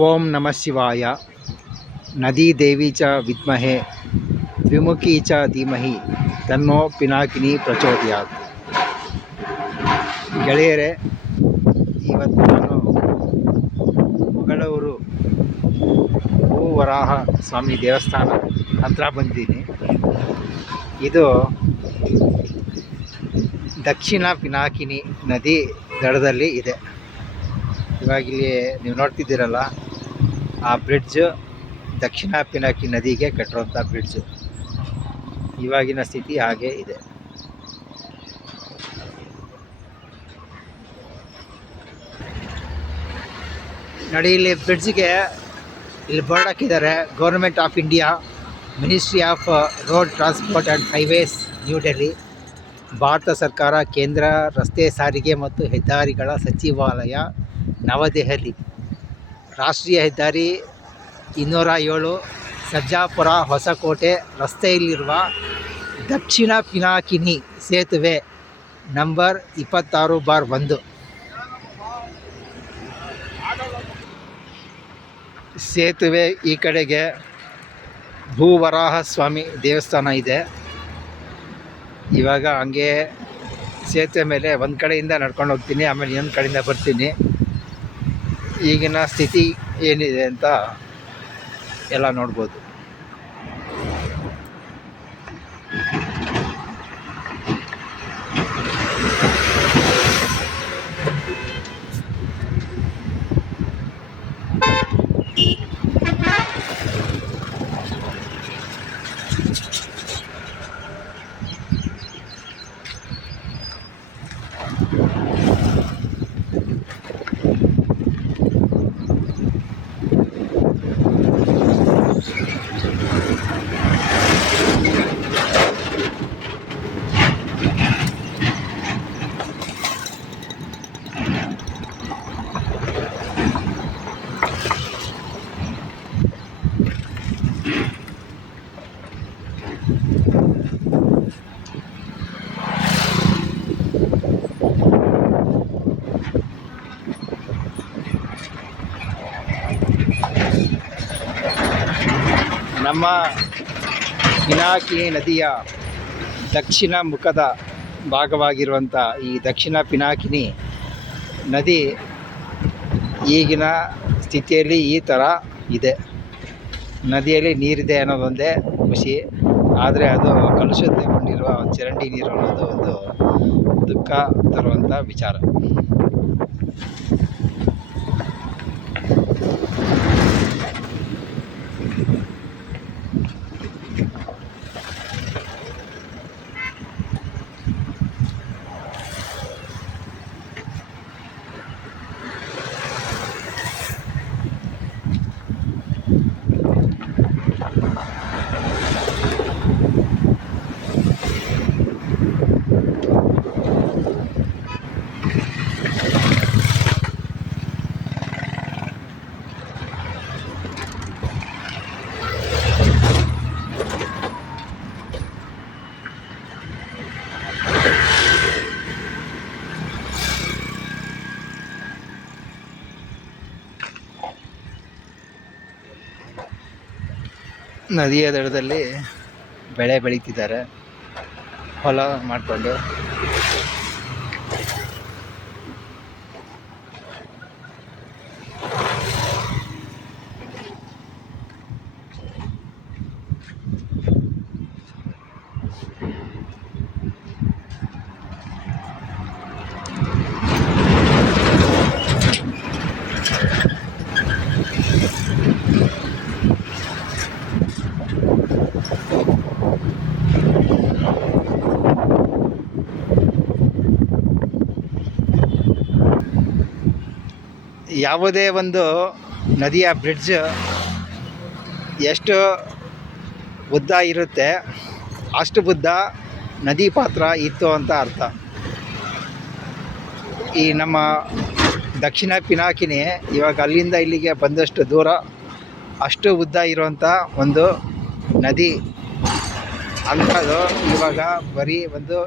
ಓಂ ನಮಃ ಶಿವಾಯ. ನದಿ ದೇವಿ ಚ ವಿದ್ಮಹೆ ದ್ವಿಮುಖಿ ಚ ಧೀಮಹಿ ತನ್ನೋ ಪಿನಾಕಿನಿ ಪ್ರಚೋದಯಾತ್. ಗೆಳೆಯರೇ, ಇವತ್ತು ನಾನು ಮಂಗಳೂರು ಭೂವರಾಹ ಸ್ವಾಮಿ ದೇವಸ್ಥಾನ ಹತ್ರ ಬಂದಿದ್ದೀನಿ. ಇದು ದಕ್ಷಿಣ ಪಿನಾಕಿನಿ ನದಿ ದಡದಲ್ಲಿ ಇದೆ. ಇವಾಗಿಲ್ಲಿ ನೀವು ನೋಡ್ತಿದ್ದೀರಲ್ಲ, ಆ ಬ್ರಿಡ್ಜು ದಕ್ಷಿಣ ಪಿನಾಕಿ ನದಿಗೆ ಕಟ್ಟಿರುವಂಥ ಬ್ರಿಡ್ಜು. ಇವಾಗಿನ ಸ್ಥಿತಿ ಹಾಗೆ ಇದೆ. ನೋಡಿ, ಇಲ್ಲಿ ಬ್ರಿಡ್ಜ್ಗೆ ಇಲ್ಲಿ ಬೋರ್ಡ್ ಹಾಕಿದ್ದಾರೆ. Government of India, ministry of road transport and highways, new Delhi, Bharat ಸರ್ಕಾರ, ಕೇಂದ್ರ ರಸ್ತೆ ಸಾರಿಗೆ ಮತ್ತು ಹೆದ್ದಾರಿಗಳ ಸಚಿವಾಲಯ, ನವದೆಹಲಿ. ರಾಷ್ಟ್ರೀಯ ಹೆದ್ದಾರಿ 207 ಸರ್ಜಾಪುರ ಹೊಸಕೋಟೆ ರಸ್ತೆಯಲ್ಲಿರುವ ದಕ್ಷಿಣ ಪಿನಾಕಿನಿ ಸೇತುವೆ ನಂಬರ್ 26/1. ಸೇತುವೆ ಈ ಕಡೆಗೆ ಭೂವರಾಹ ಸ್ವಾಮಿ ದೇವಸ್ಥಾನ ಇದೆ. ಇವಾಗ ಹಂಗೆ ಸೇತುವೆ ಮೇಲೆ ಒಂದು ಕಡೆಯಿಂದ ನಡ್ಕೊಂಡು ಹೋಗ್ತೀನಿ, ಆಮೇಲೆ ಇನ್ನೊಂದು ಕಡೆಯಿಂದ ಬರ್ತೀನಿ. ಈಗಿನ ಸ್ಥಿತಿ ಏನಿದೆ ಅಂತ ಎಲ್ಲ ನೋಡ್ಬೋದು. ನಮ್ಮ ಪಿನಾಕಿನಿ ನದಿಯ ದಕ್ಷಿಣ ಮುಖದ ಭಾಗವಾಗಿರುವಂಥ ಈ ದಕ್ಷಿಣ ಪಿನಾಕಿನಿ ನದಿ ಈಗಿನ ಸ್ಥಿತಿಯಲ್ಲಿ ಈ ಥರ ಇದೆ. ನದಿಯಲ್ಲಿ ನೀರಿದೆ ಅನ್ನೋದೊಂದೇ ಖುಷಿ, ಆದರೆ ಅದು ಕಲುಷಿತಗೊಂಡಿರುವ ಚರಂಡಿ ನೀರು ಅನ್ನೋದು ಒಂದು ದುಃಖ ತರುವಂಥ ವಿಚಾರ. ನದಿಯ ದಡದಲ್ಲಿ ಬೆಳೆ ಬೆಳೀತಿದ್ದಾರೆ, ಹೊಲ ಮಾಡಿಕೊಂಡು. ಯಾವುದೇ ಒಂದು ನದಿಯ ಬ್ರಿಡ್ಜ್ ಎಷ್ಟು ಉದ್ದ ಇರುತ್ತೆ ಅಷ್ಟು ಉದ್ದ ನದಿ ಪಾತ್ರ ಇತ್ತು ಅಂತ ಅರ್ಥ. ಈ ನಮ್ಮ ದಕ್ಷಿಣ ಪಿನಾಕಿನಿ ಇವಾಗ ಅಲ್ಲಿಂದ ಇಲ್ಲಿಗೆ ಬಂದಷ್ಟು ದೂರ ಅಷ್ಟು ಉದ್ದ ಇರುವಂಥ ಒಂದು ನದಿ ಅಂಥದ್ದು ಇವಾಗ ಬರೀ ಒಂದು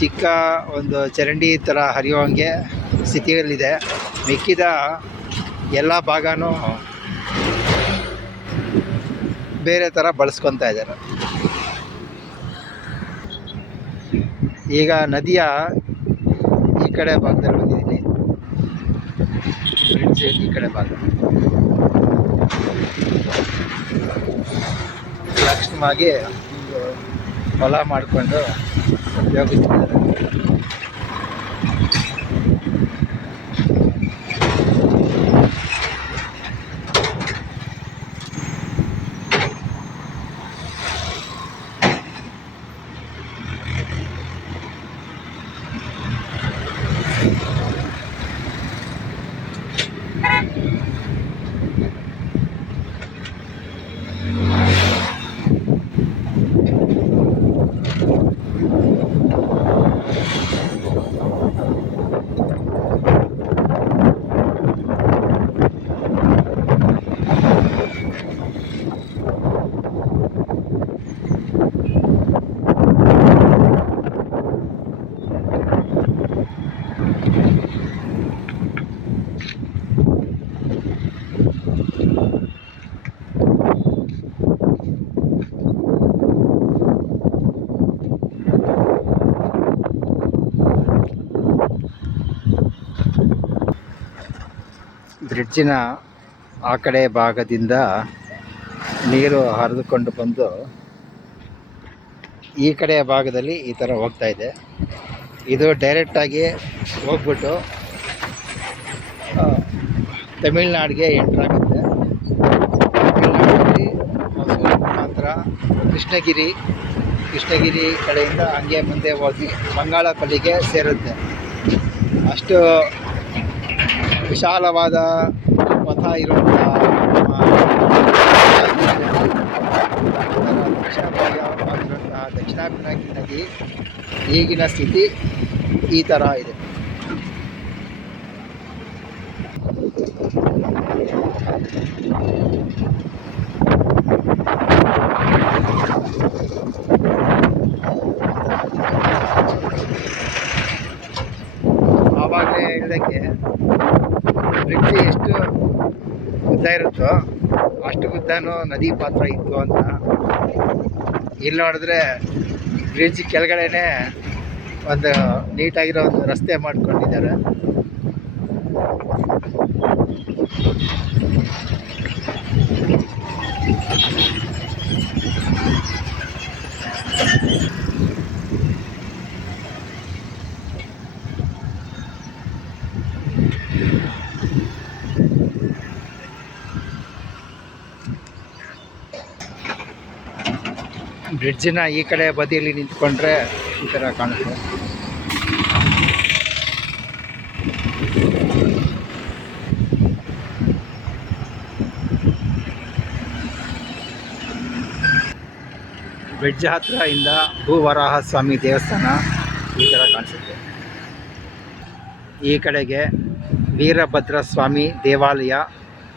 ಚಿಕ್ಕ ಒಂದು ಚರಂಡಿ ಥರ ಹರಿಯುವಂಗೆ ಸ್ಥಿತಿಯಲ್ಲಿದೆ. ಮಿಕ್ಕಿದ ಎಲ್ಲ ಭಾಗನೂ ಬೇರೆ ಥರ ಬಳಸ್ಕೊತಾ ಇದ್ದಾರೆ. ಈಗ ನದಿಯ ಈ ಕಡೆ ಭಾಗದಲ್ಲಿ ಬಂದಿದ್ದೀನಿ, ಬ್ರಿಡ್ಜ್ ಈ ಕಡೆ ಭಾಗ ಲಕ್ಷಣವಾಗಿ ಹೊಲ ಮಾಡಿಕೊಂಡು ಉಪಯೋಗಿಸ್ತಿದ್ದಾರೆ. ಬ್ರಿಡ್ಜಿನ ಆ ಕಡೆ ಭಾಗದಿಂದ ನೀರು ಹರಿದುಕೊಂಡು ಬಂದು ಈ ಕಡೆ ಭಾಗದಲ್ಲಿ ಈ ಥರ ಹೋಗ್ತಾ ಇದೆ. ಇದು ಡೈರೆಕ್ಟಾಗಿ ಹೋಗ್ಬಿಟ್ಟು ತಮಿಳ್ನಾಡಿಗೆ ಎಂಟ್ರಾಗುತ್ತೆ. ತಮಿಳ್ನಾಡಲ್ಲಿ ಮುಖಾಂತರ ಕೃಷ್ಣಗಿರಿ ಕಡೆಯಿಂದ ಹಂಗೆ ಮುಂದೆ ಹೋಗಿ ಬಂಗಾಳಕೊಲ್ಲಿಗೆ ಸೇರುತ್ತೆ. ಅಷ್ಟು ವಿಶಾಲವಾದ ಪಥ ಇರುವಂಥ ದಕ್ಷಿಣ ಪಿನಾಕಿ ನದಿ ಈಗಿನ ಸ್ಥಿತಿ ಈ ಥರ ಇದೆ. ಆವಾಗಲೇ ಹೇಳಿದಂಗೆ ಬ್ರಿಡ್ಜ್ ಎಷ್ಟು ಉದ್ದ ಇರುತ್ತೋ ಅಷ್ಟು ಉದ್ದನೂ ನದಿ ಪಾತ್ರ ಇತ್ತು ಅಂತ. ಇಲ್ಲಿ ನೋಡಿದ್ರೆ ಬ್ರಿಡ್ಜ್ ಕೆಳಗಡೆನೆ ಒಂದು ನೀಟಾಗಿರೋ ಒಂದು ರಸ್ತೆ ಮಾಡ್ಕೊಂಡಿದ್ದಾರೆ. ಬ್ರಿಡ್ಜಿನ ಈ ಕಡೆ ಬದಿಯಲ್ಲಿ ನಿಂತ್ಕೊಂಡ್ರೆ ಈ ಥರ ಕಾಣುತ್ತೆ. ಬ್ರಿಡ್ಜ್ ಹತ್ರ ಇಂದ ಭೂವರಾಹ ಸ್ವಾಮಿ ದೇವಸ್ಥಾನ ಈ ಥರ ಕಾಣಿಸುತ್ತೆ. ಈ ಕಡೆಗೆ ವೀರಭದ್ರ ಸ್ವಾಮಿ ದೇವಾಲಯ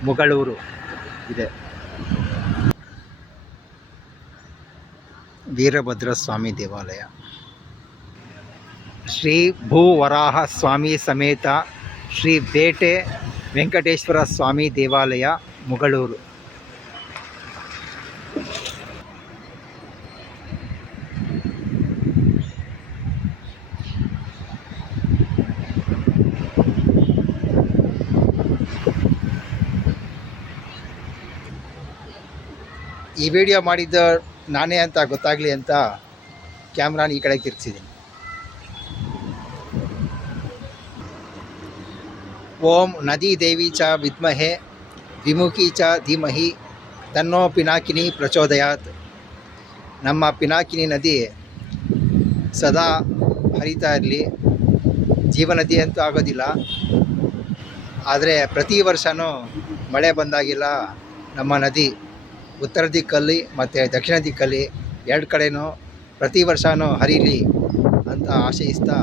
ಮುಗಳೂರು ಇದೆ. ವೀರಭದ್ರ ಸ್ವಾಮಿ ದೇವಾಲಯ, ಶ್ರೀ ಭೂವರಾಹ ಸ್ವಾಮಿ ಸಮೇತ ಶ್ರೀ ಬೇಟೆ ವೆಂಕಟೇಶ್ವರ ಸ್ವಾಮಿ ದೇವಾಲಯ ಮುಗಳೂರು. ಈ ವಿಡಿಯೋ ಮಾಡಿದ್ದ ನಾನೇ ಅಂತ ಗೊತ್ತಾಗಲಿ ಅಂತ ಕ್ಯಾಮ್ರಾನ ಈ ಕಡೆ ತಿರ್ಗಿಸಿದ್ದೀನಿ. ಓಂ ನದಿ ದೇವಿ ಚ ವಿದ್ಮಹೆ ವಿಮುಖಿ ಚ ಧೀಮಹಿ ತನ್ನೋ ಪಿನಾಕಿನಿ ಪ್ರಚೋದಯಾತ್. ನಮ್ಮ ಪಿನಾಕಿನಿ ನದಿ ಸದಾ ಹರಿತಾ ಇರಲಿ. ಜೀವನದಿ ಅಂತೂ ಆಗೋದಿಲ್ಲ, ಆದರೆ ಪ್ರತಿ ವರ್ಷವೂ ಮಳೆ ಬಂದಾಗಿಲ್ಲ ನಮ್ಮ ನದಿ ಉತ್ತರ ದಿಕ್ಕಲ್ಲಿ ಮತ್ತು ದಕ್ಷಿಣ ದಿಕ್ಕಲ್ಲಿ ಎರಡು ಕಡೆನೂ ಪ್ರತಿ ವರ್ಷವೂ ಹರಿಲಿ ಅಂತ ಆಶಯಿಸ್ತಾ